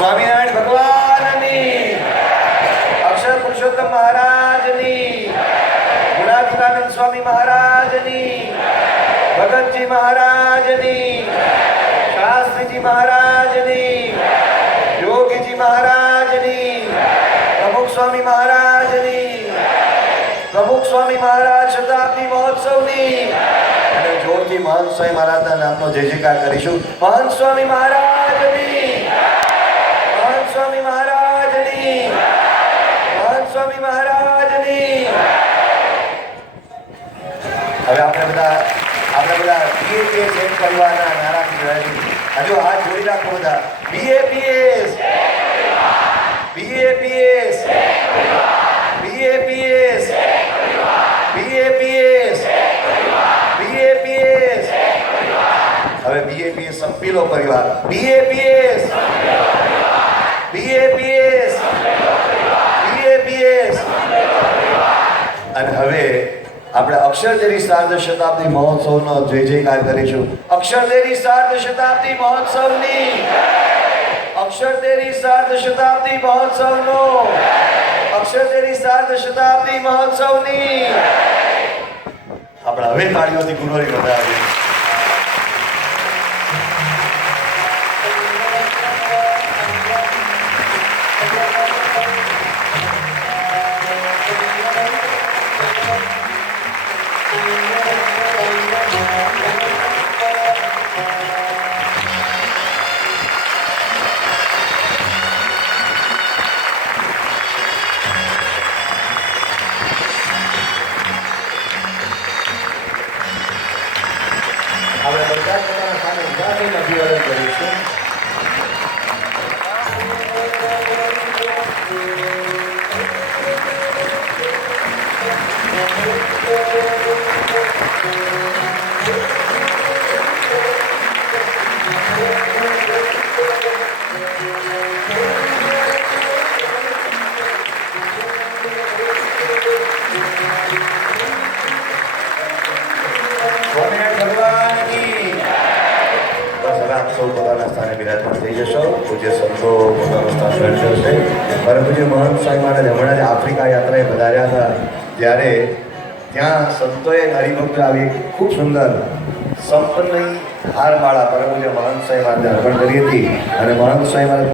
સ્વામિનારાયણ ભગવાનની, અક્ષર પુરુષોત્તમ મહારાજની, ગુણાતીતાનંદ સ્વામી મહારાજની, ભગતજી મહારાજની, શાસ્ત્રીજી મહારાજની, યોગીજી મહારાજની, પ્રમુખ સ્વામી મહારાજની, પ્રમુખ સ્વામી મહારાજ શતાબ્દી મહોત્સવની અને જોરથી મહંત સ્વામી મહારાજના નામનો જય જયકાર કરીશું. મહંત સ્વામી મહારાજની, મહંત સ્વામી મહારાજની, મહંત સ્વામી મહારાજની. હવે આપણે બધા BAPS પરિવારના નારાથી જોડાઈશું. હજુ હાથ જોડી રાખો બધા. BAPS, BAPS, BAPS, BAPS, BAPS. હવે BAPS સંપીલો પરિવાર. BAPS, BAPS, BAPS. અને હવે આપણે અક્ષરદેરી શ્રાદ્ધ શતાબ્દી મહોત્સવનો જય જયકાર કરીશું. અક્ષરદેરી શ્રાદ્ધ શતાબ્દી મહોત્સવની, અક્ષરદેરી શ્રાદ્ધ શતાબ્દી મહોત્સવનો, અક્ષરદેરી શ્રાદ્ધ શતાબ્દી મહોત્સવની. આપણે હવે તાળીઓથી ગુરુવારી વધાવીએ. આપણે બધા પોતાના સામે ઉભા થઈને અભિવાદન કરીશું. સ્વામિનારાયણ ભગવાનની. બસ હવે આપ સૌ પોતાના સ્થાને બિરાજમાન થઈ જશો. પૂજ્ય સંતો પોતાનું સ્થાન ગ્રહણ કરશે. પરમ પૂજ્ય મહંત સ્વામી મહારાજ હમણાં જ આફ્રિકા યાત્રાએ પધાર્યા હતા ત્યારે ત્યાં સંતોએ હરિભક્ત આવી ખૂબ સુંદર સંપન્ન હારમાળા પરમ પૂજ્ય મહંત સ્વામી મહારાજને અર્પણ કરી હતી અને મહંત સ્વામી મહારાજ